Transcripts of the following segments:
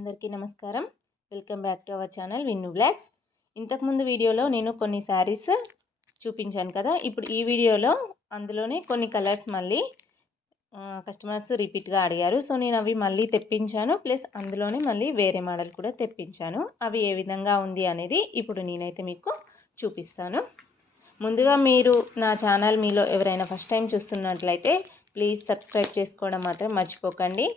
అందరికీ నమస్కారం. Welcome back to our channel Vinnu vlogs. ఇంతకుముందు వీడియోలో నేను కొన్ని శారీస్ చూపించాను కదా. ఇప్పుడు ఈ వీడియోలో అందులోనే కొన్ని కలర్స్ మళ్ళీ కస్టమర్స్ రిపీట్గా అడిగారు. సో నేను అవి మళ్ళీ తెప్పించాను. ప్లస్ అందులోనే మళ్ళీ వేరే మోడల్ కూడా తెప్పించాను. అవి ఏ విధంగా ఉంది అనేది ఇప్పుడు నేనైతే మీకు చూపిస్తాను. ముందుగా మీరు నా ఛానల్ మీలో ఎవరైనా ఫస్ట్ టైం చూస్తున్నట్లయితే ప్లీజ్ సబ్స్క్రైబ్ చేసుకోవడం మాత్రం మర్చిపోకండి.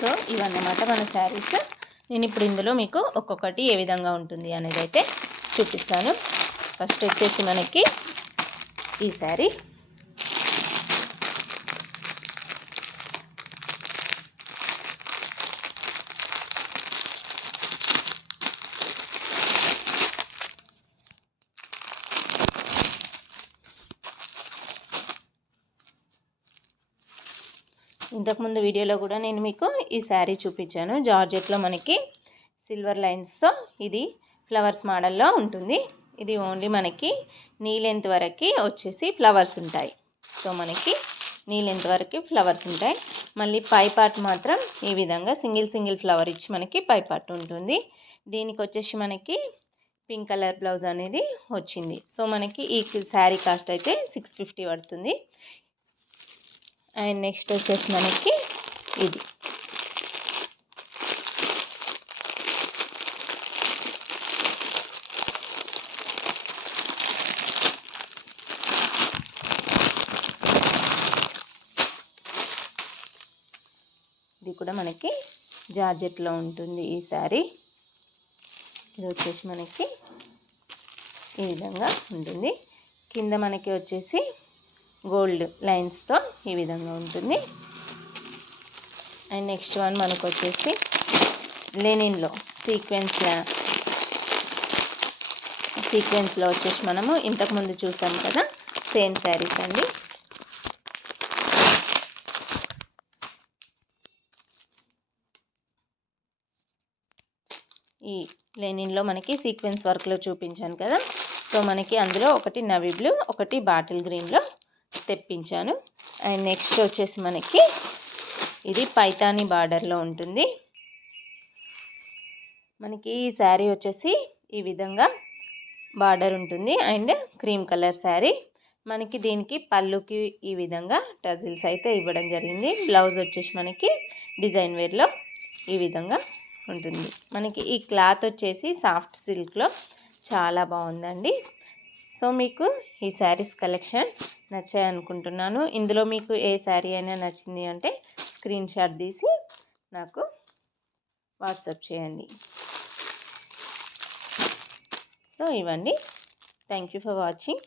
సో ఇవన్నమాట మన శారీస్. నేను ఇప్పుడు ఇందులో మీకు ఒక్కొక్కటి ఏ విధంగా ఉంటుంది అనేది అయితే చూపిస్తాను. ఫస్ట్ వచ్చేసి మనకి ఈ శారీ, ఇంతకుముందు వీడియోలో కూడా నేను మీకు ఈ శారీ చూపించాను. జార్జెట్లో మనకి సిల్వర్ లైన్స్తో ఇది ఫ్లవర్స్ మోడల్లో ఉంటుంది. ఇది ఓన్లీ మనకి నీ లెంత్ వరకు వచ్చేసి ఫ్లవర్స్ ఉంటాయి. సో మనకి నీ లెంత్ వరకు ఫ్లవర్స్ ఉంటాయి. మళ్ళీ పై పార్ట్ మాత్రం ఈ విధంగా సింగిల్ ఫ్లవర్ ఇచ్చి మనకి పై పార్ట్ ఉంటుంది. దీనికి వచ్చేసి మనకి పింక్ కలర్ బ్లౌజ్ అనేది వచ్చింది. సో మనకి ఈ శారీ కాస్ట్ అయితే 650 పడుతుంది. అండ్ నెక్స్ట్ వచ్చేసి మనకి ఇది కూడా మనకి జార్జెట్లో ఉంటుంది. ఈ శారీ ఇది వచ్చేసి మనకి ఈ విధంగా ఉంటుంది. కింద మనకి వచ్చేసి గోల్డ్ లైన్స్తో ఈ విధంగా ఉంటుంది. అండ్ నెక్స్ట్ వన్ మనకు వచ్చేసి లెనిన్లో సీక్వెన్స్లో వచ్చేసి మనము ఇంతకుముందు చూసాం కదా, సేమ్ శారీస్ అండి. ఈ లెనిన్లో మనకి సీక్వెన్స్ వర్క్లో చూపించాను కదా. సో మనకి అందులో ఒకటి నవీ బ్లూ, ఒకటి బాటిల్ గ్రీన్లో తెప్పించాను. అండ్ నెక్స్ట్ వచ్చేసి మనకి ఇది పైతానీ బార్డర్లో ఉంటుంది. మనకి ఈ శారీ వచ్చేసి ఈ విధంగా బార్డర్ ఉంటుంది. And cream colour sari. మనకి దీనికి పళ్ళుకి ఈ విధంగా టజిల్స్ అయితే ఇవ్వడం జరిగింది. బ్లౌజ్ వచ్చేసి మనకి డిజైన్ వేర్లో ఈ విధంగా ఉంటుంది. మనకి ఈ క్లాత్ వచ్చేసి సాఫ్ట్ సిల్క్లో చాలా బాగుందండి. సో మీకు ఈ శారీస్ కలెక్షన్ నచ్చాయి అనుకుంటున్నాను. ఇందులో మీకు ఏ శారీ అయినా నచ్చింది అంటే స్క్రీన్ షాట్ తీసి నాకు వాట్సాప్ చేయండి. సో ఇవ్వండి. Thank you for watching.